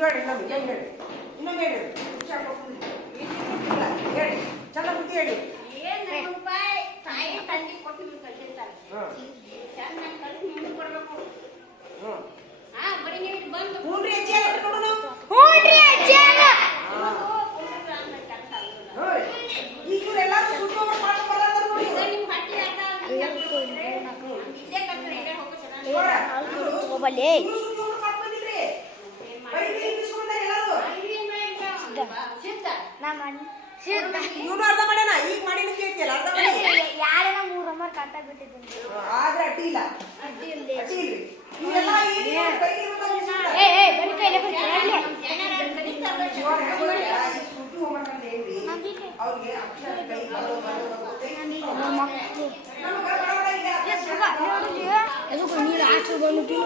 ಹೇಳಿ ನಮ್ಗೆ ಹೆಂಗೆ ಹೇಳಿ ಇನ್ನೊಂದು ಹೇಳಿ ಹೇಳಿ ಚಂದ ಬುದ್ಧಿ ಹೇಳಿ ಹ್ಞೂನ್ರಿ ಅಜ್ಜಿ ನೋಡೋಣ ಈಗ ಇವರೆಲ್ಲರೂ ಸುಟ್ಟು ಮಾಡ್ಕೊಂಡು ನೋಡಿ ಇವನು ಅರ್ಧ ಮಾಡ್ಯಾನ ಈಗ ಮಾಡಿ ಕೇಳ್ತಿಯಲ್ಲ ಅರ್ಧ ಮಾಡಿ ಯಾರೇನ 3 ನಂಬರ್ ಕಟ್ಟಾಗಿ ಬಿಟ್ಟಿದ್ದೀನಿ ಆದ್ರೆ ಅಡ್ಡಿ ಇಲ್ಲ ಅಡ್ಡಿ ಇಲ್ರಿ ಇವೆಲ್ಲ ಅವ್ರಿಗೆ ಅಕ್ಷರ ಕೈ ನೀರು ಆಚೆ ಬಂದ್ಬಿಟ್ಟು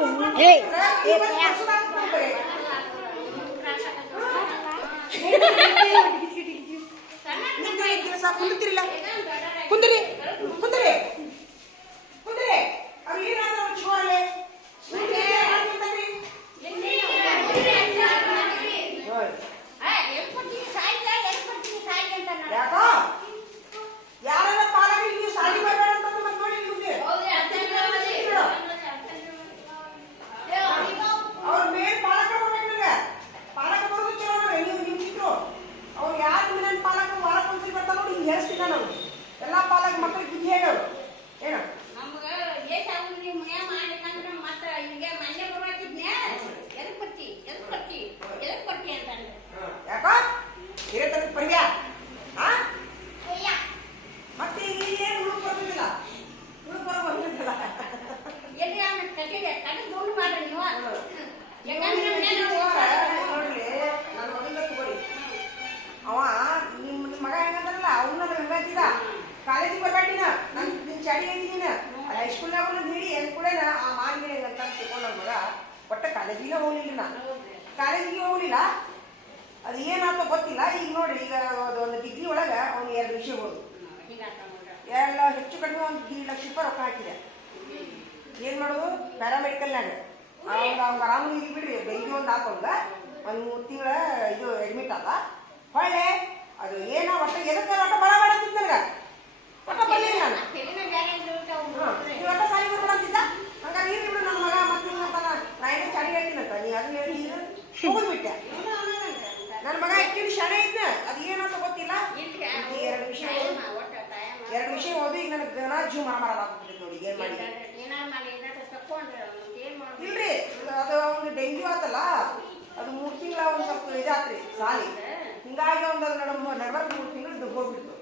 ಕುಂತಿರಿಲ್ಲ ಕುಂದ್ರಿ ಕುಂದ್ರಿ ಕುಂದ್ರಿ ಅವ್ರು ಏನಾದ್ರು ಚೋರಲೆ ಯಾಕೋ ಯಾರೆಲ್ಲ ಪಾಲಕರಿಗೆ ನೀವು ಸಾಲಿ ಬರಬೇಡ ಅಂತ ಮತ್ತೆ ನೋಡಿ ನಿಮ್ಗೆ ಅವ್ರ ಮೇಲೆ ಪಾಲಕ ಬರ್ಬೇಕು ನಿಮ್ಗೆ ಪಾಲಕ ಬರೋದು ಚಲೋ ನೀವು ನಿಂತಿದ್ರು ಅವ್ರು ಯಾರು ನಿಮ್ಮ ಪಾಲಕ ವಾರಕ್ಕೊಂದ್ಸರಿ ಬರ್ತಾ ನೋಡಿ ಹಿಂಗೆ ಹೇಳ್ಸ್ತಿದ್ದ ನಾವು ಎಲ್ಲ ಪಾಲಕ ಮಕ್ಕಳಿಗೆ ಬುದ್ಧಿ ಹೇಳೋರು ಏನು ಯಾಕೋ ಹಿರೇ ತನಕ ಪರಿವ್ಯಾ ಮತ್ತೆ ಈಗ ಏನು ಹುಡುಗ ಬರೋದಿಲ್ಲ ಹುಡುಗ ಬರೋದಿಲ್ಲ ನೋಡ್ರಿ ನನ್ನ ಮಗನ ತಗೋರಿ ಅವ ನಿಮ್ಮ ಮಗ ಹೆಂಗಂತಾರಲ್ಲ ಅವನ್ನ ಹಂಗಂತಿದ ಕಾಲೇಜಿಗೆ ಬರ್ಬೇಕಿನ ನಿನ್ನ ಚಾಡಿ ಐತಿನ ಹೈಸ್ಕೂಲ್ನಾಗ ಒಂದು ಹಿಡಿ ಎದ್ ಕೂಡ ಆ ಮಾನ್ಗೆ ಹೆಂಗಂತ ತಿಳ್ಕೊಂಡ ಮಗ ಒಟ್ಟ ಕಾಲೇಜಿಗೆ ಹೋಗ್ಲಿಲ್ಲ ನಾನು ಕಾಲೇಜಿಗೆ ಹೋಗ್ಲಿಲ್ಲ ಅದು ಏನಾಗ್ತೋ ಗೊತ್ತಿಲ್ಲ ಈಗ ನೋಡ್ರಿ ಈಗ ಒಂದು ಡಿಗ್ರಿ ಒಳಗೆ ಅವ್ನು 2 ವಿಷಯಗಳು ಎಲ್ಲ ಹೆಚ್ಚು ಕಡಿಮೆ ಒಂದು 1.5 ಲಕ್ಷ ರೂಪಾಯಿ ರೊಕ್ಕ ಹಾಕಿದೆ ಏನು ಮಾಡೋದು ಪ್ಯಾರಾಮೆಡಿಕಲ್ನಾಗ ಅವ್ನು ಆರಾಮಾಗಿ ಈಗ ಬಿಡ್ರಿ ಬೆಂಕಿ ಒಂದು ಹಾಕೊಂಡ ಒಂದು 3 ತಿಂಗಳ ಇದು ಅಡ್ಮಿಟ್ ಆದ ಹೊಳ್ಳೆ ಅದು ಏನೋ ಒಟ್ಟ ಎದಕ್ಕೆ ಒಟ್ಟ ಬಳ ಮಾಡಂತಿದ್ದ ನನಗೆ ಒಟ್ಟ ಬರಲಿಲ್ಲ ನಾನು ಒಟ್ಟ ಸಾಲಿ ಬರ್ಬೇಡ ಅಂತಿದ್ದ ಹಂಗಾಗಿ ಇರ್ಲಿ ಬಿಡು ನನ್ನ ಮಗ ಮತ್ತೆ ನಾ ಏನೋ ಚಾಡಿ ಹೇಳ್ತೀನಂತ ನೀ ಅದನ್ನ ಹೇಳಿ ಹೋಗ್ಬಿಟ್ಟೆ ನನ್ನ ಮಗ ಆಕ್ಚುಲಿ ಶಾಣೆ ಇದ್ನ ಅದು ಏನಂತ ಗೊತ್ತಿಲ್ಲ 2 ವಿಷಯ ಓದಿ ಈಗ ನನಗೆ ಗನ ಜೀವ ಮಾರಾಗ್ಬಿಟ್ಟಿದೆ ನೋಡಿ ಏನ್ ಮಾಡಿ ಇಲ್ರಿ ಅದು ಅವ್ನು ಡೆಂಗ್ಯೂ ಆತಲ್ಲ ಅದು 3 ತಿಂಗಳ ಒಂದು ಸ್ವಲ್ಪ ಇದಾತ್ರಿ ಸಾಲಿ ಹಿಂಗಾಗಿ ಒಂದು ನಡ್ಬರ್ಕ್ 3 ತಿಂಗಳು ಹೋಗ್ಬಿಡ್ತು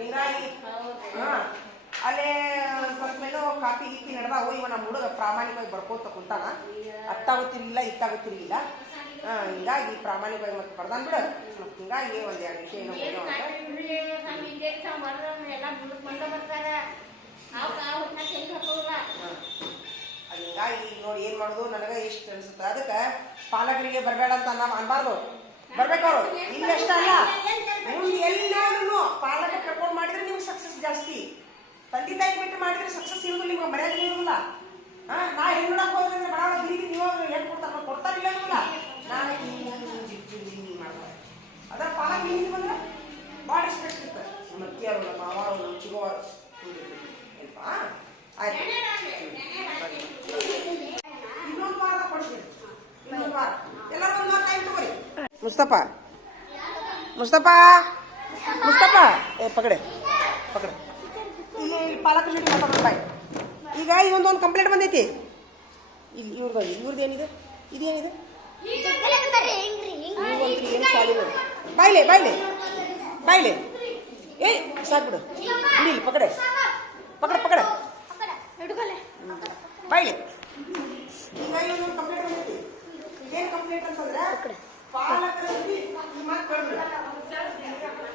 ಹಿಂಗಾಗಿ ಅಲ್ಲೇ ಸ್ವಲ್ಪ ಏನೋ ಕಾಪಿ ಗೀಪಿ ನಡೆದಾವು ಇವ ನಮ್ಮ ಹುಡುಗ ಪ್ರಾಮಾಣಿಕವಾಗಿ ಬರ್ಕೋತ ಕುಂತಾನ ಅತ್ತಾಗುತ್ತಿರ್ಲಿಲ್ಲ ಇತ್ತಾಗುತ್ತಿರ್ಲಿಲ್ಲ ಹಿಂಗಾಗಿ ಪ್ರಾಮಾಣಿಕವಾಗಿ ಮತ್ತೆ ಬರ್ದಾನ್ ಬಿಡ ಮತ್ತೆ ಹಿಂಗಾಗಿ ಒಂದು 2 ವಿಷಯ ಏನೋ ಅದು ಹಿಂಗಾಗಿ ನೋಡಿ ಏನ್ ಮಾಡುದು ನನಗೆ ಇಷ್ಟ ಅನ್ಸುತ್ತೆ ಅದಕ್ಕೆ ಪಾಲಕರಿಗೆ ಬರಬೇಡ ಅಂತ ಅನ್ಬಾರ್ದು ಬರ್ಬೇಕವ್ರು ಇಲ್ಲಷ್ಟ ಅಲ್ಲ ಮುಂದೆ ಎಲ್ಲಾದ್ರೂ ಪಾಲಕ ಕರ್ಕೊಂಡು ಮಾಡಿದ್ರೆ ನಿಮ್ಗೆ ಸಕ್ಸಸ್ ಜಾಸ್ತಿ ತಂದೆ ತಾಯಿ ಬಿಟ್ಟು ಮಾಡಿದ್ರೆ ಸಕ್ಸಸ್ ಇರೋದು ನಿಮ್ಗೆ ಮರ್ಯಾದೆ ಇರೋದಿಲ್ಲ ನಾ ಹೆಣ್ಣು ನೋಡಕ್ ಹೋದ್ರೆ ಬಡವ ಬೀದಿ ನೀವು ಹೆಣ್ಣು ಕೊಡ್ತಾರ ಕೊಡ್ತಾರಿಲ್ಲ ಅನ್ನೋಲ್ಲ ನಾನು ಮಾಡ್ತಾರೆ ಅದರ ಪಾಲಕ ಹಿಂದೆ ಬಂದ್ರೆ ಭಾಳ ರೆಸ್ಪೆಕ್ಟ್ ಇರ್ತದೆ ನಮ್ಮ ಅತ್ತಿಯವರು ನಮ್ಮ ಮಾವರು ನಮ್ಮ ಚಿಗೋವರು ಏನಪ್ಪ ಆಯ್ತು ಇನ್ನೊಂದು ವಾರ ಕೊಡ್ತೀನಿ ಇನ್ನೊಂದು ವಾರ ಎಲ್ಲರೂ ಒಂದು ವಾರ ಟೈಮ್ ತಗೋರಿ ಮುಸ್ತಫಾ ಮುಸ್ತಫಾ ಮುಸ್ತಫಾ ಪಕಡೆ ಪಕಡೆ ಇಲ್ಲಿ ಪಾಲಕರ ಜೊತೆ ಮಾತಾಡೋದು ಬಾಯ್ ಈಗ ಇವೊಂದೊಂದು ಕಂಪ್ಲೇಂಟ್ ಬಂದೈತಿ ಇಲ್ಲಿ ಇವ್ರದ್ದು ಏನಿದೆ ಇದೇನಿದೆ ಏನು ಸಾಲಿನ ಬಾಯ್ಲೆ ಬಾಯ್ಲೆ ಬಾಯ್ಲೆ ಏಯ್ ಸಾಕ್ಬಿಡು ಇಲ್ಲಿ ಪಕಡೆ ಪಕಡೆ ಪಕಡೆ ಬಾಯ್ಲೆ ಈಗ ಇವೊಂದೊಂದು ಕಂಪ್ಲೇಂಟ್ ಬಂದೈತಿ ಏನು ಕಂಪ್ಲೇಂಟ್ ಅಂತಂದ್ರೆ ಪಾಲಕರ ಜೊತೆ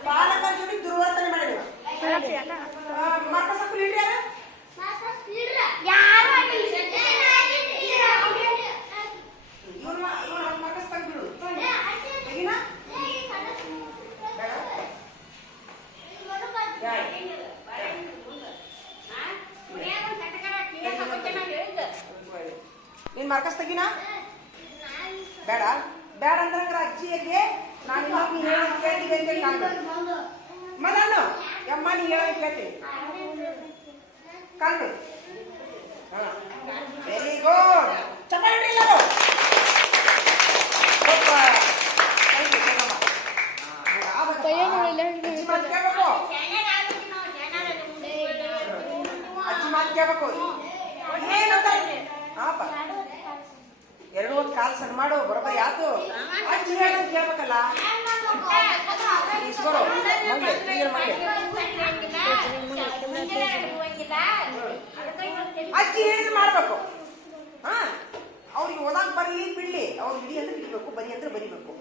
ಪಾಲಕರ ಜೊತೆ ದುರ್ವರ್ತನೆ ಮಾಡಿದ್ರು ಮಾರ್ಕಸ್ ಹಾಕು ಲೀಡ್ರಿ ಯಾರು ಮಾರ್ಕಸ್ ತೆಗ್ಬಿಡು ನೀನ್ ಮಾರ್ಕಸ್ ತೆಗಿನಾ ಬೇಡ ಬೇಡ ಅಂದ್ರೆ ಅಜ್ಜಿಯಲ್ಲಿ ನಾನು ಇನ್ನೊಬ್ಬ ಹೇಳೋದು ಕೇಳ್ತೀನಿ ಅಂತ ಕಾಣ್ಬೇಕು ಮದನ್ನು ಯಮ್ಮ ನೀ ಹೇಳೋದು ಕೇಳ್ತೀನಿ ಕಾಣ್ಬೇಕು ವೆರಿ ಗುಡ್ ಚಪ್ಪಾಳೆ ಎಲ್ಲರೂ ಅಜ್ಜಿ ಮಾತು ಕೇಳ್ಬೇಕು ಏನಂತ ಹಾಪ ಎರಡು ಒಂದು ಕಾಲು ಸಣ್ಣ ಮಾಡು ಬರೋಬ್ಬರಿ ಆತು ಅಜ್ಜಿ ಹೇಳೋದು ಕೇಳ್ಬೇಕಲ್ಲ ಇಸ್ಕೊಡು ಮಂಗೆ ಈಗ ಮಂಗೆ ಅಜ್ಜಿ ಹೇಳಿದ್ರೆ ಮಾಡ್ಬೇಕು ಹಾ ಅವ್ರಿಗೆ ಓದಾಕ್ ಬರಲಿ ಬಿಡ್ಲಿ ಅವ್ರು ಹಿಡಿ ಅಂದ್ರೆ ಹಿಡಿಬೇಕು ಬರಿ ಅಂದ್ರೆ ಬರಿಬೇಕು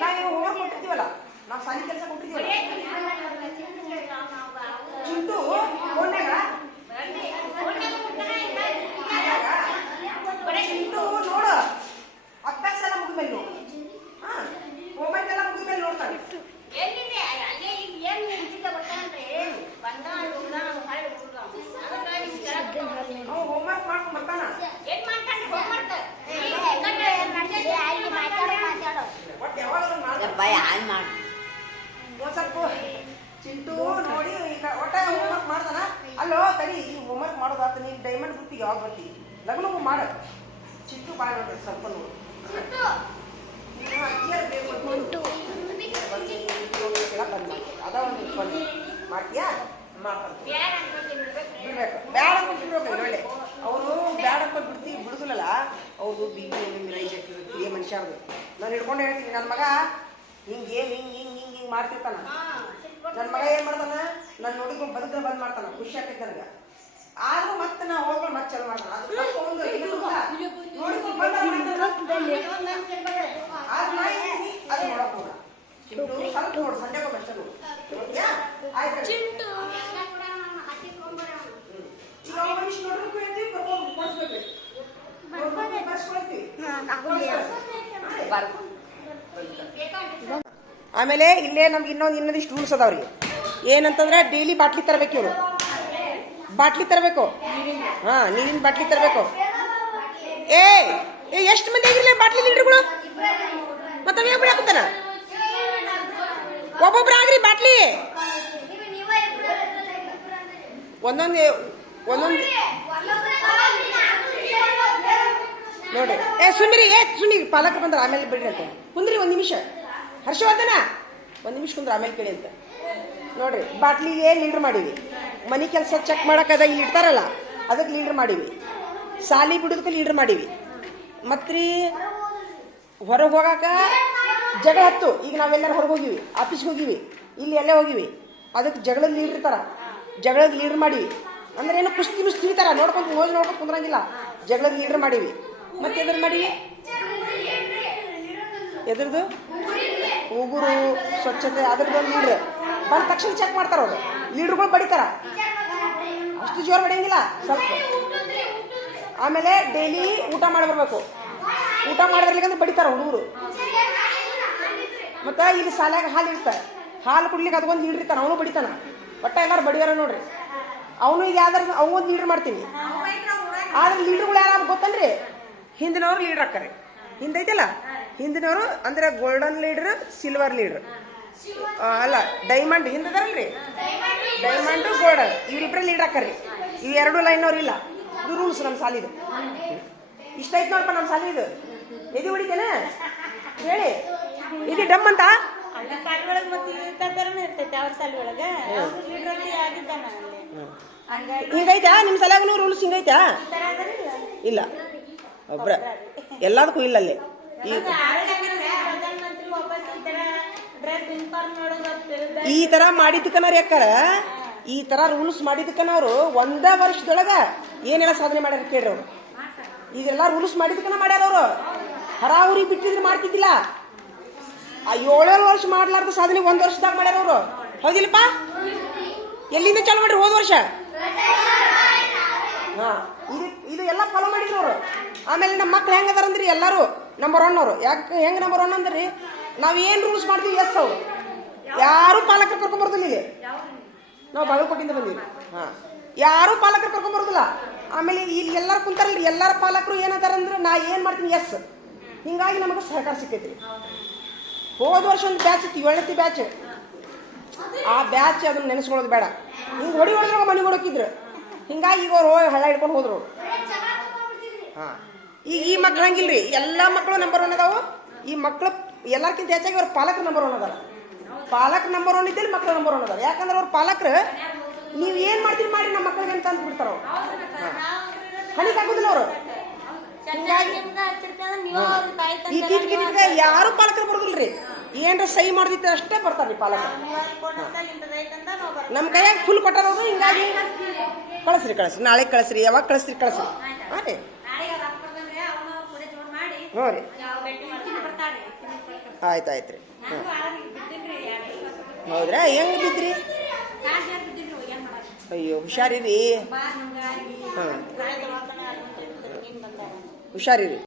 ನಾವು ಹೋಮ್ವರ್ಕ್ ಕೊಟ್ಟಿರ್ತೀವಲ್ಲ ನಾವು ಸಾಲಿ ಕೆಲಸ ಕೊಟ್ಟಿರ್ತೀವಲ್ಲ ಚಿಂಟು ಫೋನ್ಯಾಗ ಚಿಂಟು ನೋಡು ಅಭ್ಯಾಸ ಎಲ್ಲ ಮುಗಿದ್ಮೇಲೆ ನೋಡು ಹಾ ಹೋಮ್ವರ್ಕ್ ಎಲ್ಲ ಮುಗಿದ್ಮೇಲೆ ನೋಡ್ತಾನೆ ಹೋಮ್ವರ್ಕ್ ಮಾಡ್ಕೊಂಡು ಬರ್ತಾನ ಒಟ್ಟು ಯಾವಾಗ ಒಂದ್ ಸ್ವಲ್ಪ ಚಿಂಟು ನೋಡಿ ಈಗ ಒಟ್ಟ ಹೋಮ್ವರ್ಕ್ ಮಾಡ್ತಾನ ಅಲ್ಲೋ ತಡಿ ಈ ಹೋಮ್ವರ್ಕ್ ಮಾಡೋದಾತ ನೀನು ಡೈಮಂಡ್ ಗುರ್ತಿಗೆ ಯಾವಾಗ ಬರ್ತೀವಿ ಲಗ್ನಕ್ಕೂ ಮಾಡ ಚಿಂಟು ಬಾಳ ನೋಡ್ರಿ ಸ್ವಲ್ಪ ನೋಡು ಅದ ಒಂದು ಬಂದು ಮಾಡ್ತೀಯಾ ಬಿಡ್ಬೇಕು ಬ್ಯಾಡ ಅಂತ ಬಿಡ್ಬೇಕು ಒಳ್ಳೆ ಅವರು ಬ್ಯಾಡ ಅಂತ ಬಿಡುದಿಲ್ಲಲ್ಲ ಅವ್ರು ಹಿರಿಯ ಮನುಷ್ಯ ಅವ್ರು ನಾನು ಹಿಡ್ಕೊಂಡು ಹೇಳ್ತೀನಿ ನನ್ನ ಮಗ ಹಿಂಗೆ ಹಿಂಗೆ ಮಾಡ್ತಿರ್ತಾನ ನನ್ನ ಮಗ ಏನ್ ಮಾಡ್ತಾನ ನಾನು ನೋಡಿಕೊಂಡು ಬದುಕ ಬಂದ್ ಮಾಡ್ತಾನ ಖುಷಿ ಆಗ್ತೈತೆ ನನಗೆ ಆದ್ರೂ ಮತ್ತೆ ನಾ ಹೋಗ್ಕೊಂಡು ಮತ್ತೆ ಚಲೋ ಮಾಡ್ತಾನ ಅದು ನೋಡಕ್ ಹೋಗ ಸ್ವಲ್ಪ ನೋಡು ಸಂಜೆ ಅಷ್ಟೇ ನೋಡು ಆಯ್ತು ಈಗ ಮನುಷ್ಯ ನೋಡ್ಬೇಕು ಹೇಳ್ತೀವಿ ಆಮೇಲೆ ಇಲ್ಲೇ ನಮ್ಗೆ ಇನ್ನೊಂದಿಷ್ಟು ರೂಲ್ಸ್ ಅದಾವ್ರಿ ಏನಂತಂದ್ರೆ ಡೈಲಿ ಬಾಟ್ಲಿ ತರಬೇಕು ಇವರು ಬಾಟ್ಲಿ ತರಬೇಕು ಹಾ ನೀರಿನ ಬಾಟ್ಲಿ ತರಬೇಕು ಏ ಎಷ್ಟು ಮಂದಿ ಆಗಿರ್ಲಿ ಬಾಟ್ಲಿ ಲೀಟರ್ಗಳು ಮತ್ತೆ ಹೇಗೆ ಬಿಡಾಕತ್ತಾನ ಒಬ್ಬೊಬ್ರು ಆಗ್ರಿ ಬಾಟ್ಲಿ ಒಂದೊಂದು ನೋಡಿ ಸುಮ್ಮಿರಿ ಪಾಲಕರು ಬಂದ್ರೆ ಆಮೇಲೆ ಬಿಡ್ರಿ ಅಂತ ಕುಂದ್ರಿ ಒಂದ್ ನಿಮಿಷ ಹರ್ಷವರ್ಧನ ಒಂದ್ ನಿಮಿಷ ಕುಂದ್ರ ಆಮೇಲೆ ಕೇಳಿ ಅಂತ ನೋಡ್ರಿ ಬಾಟ್ಲಿಗೆ ಲೀಡರ್ ಮಾಡೀವಿ ಮನೆ ಕೆಲಸ ಚೆಕ್ ಮಾಡಕ್ಕದ ಇಲ್ಲಿ ಇಡ್ತಾರಲ್ಲ ಅದಕ್ಕೆ ಲೀಡರ್ ಮಾಡೀವಿ ಸಾಲಿ ಬಿಡೋದಕ್ಕೆ ಲೀಡರ್ ಮಾಡೀವಿ ಮತ್ರಿ ಹೊರಗೆ ಹೋಗಾಕ ಜಗಳ ಹತ್ತು ಈಗ ನಾವೆಲ್ಲರೂ ಹೊರಗೆ ಹೋಗಿವಿ ಆಫೀಸ್ಗೆ ಹೋಗಿವಿ ಇಲ್ಲಿ ಎಲ್ಲೇ ಹೋಗಿವಿ ಅದಕ್ಕೆ ಜಗಳದ ಲೀಡರ್ ಇರ್ತಾರ ಜಗಳದ ಲೀಡರ್ ಮಾಡೀವಿ ಅಂದ್ರೆ ಏನೋ ಕುಸ್ತಿ ತಿಳಿತಾರ ನೋಡ್ಕೊಂಡು ಕುಂದ್ರಂಗಿಲ್ಲ ಜಗಳದ ಲೀಡರ್ ಮಾಡೀವಿ ಮತ್ತೆ ಎದ್ರ ಮಾಡೀವಿ ಎದ್ರದ್ದು ಉಗುರು ಸ್ವಚ್ಛತೆ ಅದ್ರದ್ದೊಂದು ಲೀಡ್ರ್ ಬಂದ ತಕ್ಷಣ ಚೆಕ್ ಮಾಡ್ತಾರ ಅವ್ರು ಲೀಡ್ರ್ಗಳು ಬಡಿತಾರ ಅಷ್ಟು ಜೋರು ಬಡಿಯಂಗಿಲ್ಲ ಸ್ವಲ್ಪ ಆಮೇಲೆ ಡೈಲಿ ಊಟ ಮಾಡಿ ಬರ್ಬೇಕು ಊಟ ಮಾಡಿದ್ರಲಿಕ್ಕಂದ್ರೆ ಬಡಿತಾರ ಹುಡುಗರು ಮತ್ತೆ ಇಲ್ಲಿ ಸಾಲಾಗ ಹಾಲು ಇರ್ತಾರೆ ಹಾಲು ಕುಡ್ಲಿಕ್ಕೆ ಅದೊಂದು ಲೀಡ್ರ್ ಇರ್ತಾನೆ ಅವನು ಬಡಿತಾನ ಒಟ್ಟ ಎಲ್ಲಾರು ಬಡಿಯಾರ ನೋಡ್ರಿ ಅವನು ಈಗ ಯಾವ್ದಾರು ಅವೊಂದು ಲೀಡರ್ ಮಾಡ್ತೀನಿ ಆದ್ರೆ ಲೀಡರ್ಗಳು ಯಾರು ಗೊತ್ತನ್ರಿ ಹಿಂದಿನವ್ರು ಲೀಡರ್ ಹಾಕ್ತಾರೆ ಹಿಂದೈತಲ್ಲ ಹಿಂದಿನವರು ಅಂದ್ರೆ ಗೋಲ್ಡನ್ ಲೀಡರ್ ಸಿಲ್ವರ್ ಲೀಡರ್ ಅಲ್ಲ ಡೈಮಂಡ್ ಹಿಂದದಾರಲ್ರಿ ಡೈಮಂಡ್ ಗೋಲ್ಡನ್ ಇವ್ರಿಬ್ರೆ ಲೀಡರ್ ಹಾಕ್ರಿ ಇವ್ ಎರಡು ಲೈನ್ ಅವ್ರು ಇಲ್ಲ ಇದು ರೂಲ್ಸ್ ನಮ್ಮ ಸಾಲಿದು ಇಷ್ಟ ಐತ್ ನೋಡಪ್ಪ ನಮ್ಮ ಸಾಲಿ ಇದು ಎದಿ ಹೊಡಿತೇನೆ ಹೇಳಿ ಇದು ಡಮ್ ಅಂತ ಹಿಂಗೈತಾ ನಿಮ್ ಸಲಾಗನು ರೂಲ್ಸ್ ಹಿಂಗೈತಾ ಇಲ್ಲ ಒಬ್ರ ಎಲ್ಲದಕ್ಕೂ ಇಲ್ಲ ಅಲ್ಲಿ ಈ ತರ ಮಾಡಿದ್ದಕ್ಕನಾರ ಯಾಕಾರ ಈ ತರ ರೂಲ್ಸ್ ಮಾಡಿದ್ದಕ್ಕನವ್ರು ಒಂದ ವರ್ಷದೊಳಗ ಏನೆಲ್ಲ ಸಾಧನೆ ಮಾಡ್ಯಾರ ಕೇಳ್ರಿ ಅವ್ರು ಈಗೆಲ್ಲ ರೂಲ್ಸ್ ಮಾಡಿದ್ದಕ್ಕನ ಮಾಡ್ಯಾರ ಅವ್ರು ಹರಾಹುರಿ ಬಿಟ್ಟಿದ್ರೆ ಮಾಡ್ತಿದ್ದಿಲ್ಲ ಆ 7 ವರ್ಷ ಮಾಡ್ಲಾರ್ದ ಸಾಧನೆ 1 ವರ್ಷದಾಗ ಮಾಡ್ಯಾರ ಅವ್ರು ಹೌದಿಲ್ಲಪ್ಪ ಎಲ್ಲಿಂದ ಚಾಲು ಮಾಡ್ರಿ ಹೋದ ವರ್ಷ ಹಾ ಇದು ಎಲ್ಲ ಫಾಲೋ ಮಾಡಿದ್ರು ಅವ್ರು ಆಮೇಲೆ ನಮ್ಮ ಮಕ್ಳು ಹೆಂಗದಾರಂದ್ರಿ ಎಲ್ಲಾರು ನಂಬರ್ 1 ಅವ್ರು ಯಾಕೆ ಹೆಂಗ್ ನಂಬರ್ 1 ಅಂದ್ರಿ ನಾವ್ ಏನ್ ರೂಲ್ಸ್ ಮಾಡ್ತೀವಿ ಎಸ್ ಅವ್ರು ಯಾರು ಪಾಲಕರು ಕರ್ಕೊಂಡ್ ಬರೋದಿಲ್ಲ ಇಲ್ಲಿ ನಾವು ಬಾಗಲಕೋಟೆಯಿಂದ ಬಂದೀವಿ ಹಾ ಯಾರು ಪಾಲಕರು ಕರ್ಕೊಂಡ್ ಬರೋದಿಲ್ಲ ಆಮೇಲೆ ಇಲ್ಲಿ ಎಲ್ಲಾರು ಕುಂತಾರಲ್ರಿ ಎಲ್ಲಾರ ಪಾಲಕರು ಏನದಾರಂದ್ರೆ ನಾ ಏನ್ ಮಾಡ್ತೀನಿ ಎಸ್ ಹಿಂಗಾಗಿ ನಮಗೆ ಸಹಕಾರ ಸಿಕ್ಕೈತ್ರಿ. ಹೋದ ವರ್ಷ ಒಂದು ಬ್ಯಾಚ್ ಇತ್ತು, 7ನೇ ಬ್ಯಾಚ್. ಆ ಬ್ಯಾಚ್ ಅದನ್ನ ನೆನೆಸ್ಕೊಳ್ಳೋದು ಬೇಡ. ಹಿಂಗೆ ಹೊಡಿದ್ರೆ ಮನೆ ಹೊಡಕಿದ್ರು. ಹಿಂಗಾಗಿ ಈಗ ಅವ್ರು ಹಳ್ಳ ಹಿಡ್ಕೊಂಡು ಹೋದ್ರು. ಹಾಂ, ಈಗ ಈ ಮಕ್ಳು ಹಂಗಿಲ್ರಿ. ಎಲ್ಲ ಮಕ್ಕಳು ನಂಬರ್ 1 ಅದಾವು. ಈ ಮಕ್ಳು ಎಲ್ಲರ್ಕಿಂತ ಹೆಚ್ಚಾಗಿ ಅವ್ರ ಪಾಲಕರು ನಂಬರ್ 1 ಅದಾರ. ಪಾಲಕರು ನಂಬರ್ 1 ಇದ್ದಲ್ಲಿ ಮಕ್ಳು ನಂಬರ್ 1 ಅದಾರ. ಯಾಕಂದ್ರೆ ಅವ್ರ ಪಾಲಕರು ನೀವು ಏನು ಮಾಡ್ತೀರಿ ಮಾಡಿ ನಮ್ಮ ಮಕ್ಳಿಗೆ ಅಂತ ಅಂದ್ಬಿಡ್ತಾರ ಅವ್ರು. ಹಣಿಗೆ ಹಾಕೋದಿಲ್ಲ ಅವರು. ಈ ಕಿಟ್ಕಿಟ್ಗೆ ಯಾರು ಪಾಲಕರು ಬರೋದಿಲ್ರಿ. ಏನ್ರ ಸಹಿ ಮಾಡ್ದಿತ್ತು ಅಷ್ಟೇ ಬರ್ತಾರ್ರಿ ಪಾಲಕರು. ನಮ್ಮ ಕೈಯಾಗ ಫುಲ್ ಕೊಟ್ಟಾರವ್ರು. ಹಿಂಗಾಗಿ ಕಳಿಸ್ರಿ ನಾಳೆ ಕಳಿಸ್ರಿ. ಯಾವಾಗ ಕಳಿಸ್ರಿ ಹಾಂ ರೀ. ಹ್ಞೂ ರೀ, ಆಯ್ತು ರೀ. ಹಾಂ, ಹೌದ್ರಾ? ಹೆಂಗೆ ಬಿದ್ರಿ? ಅಯ್ಯೋ, ಹುಷಾರಿರಿ. ಹಾಂ, ಹುಷಾರಿರಿ.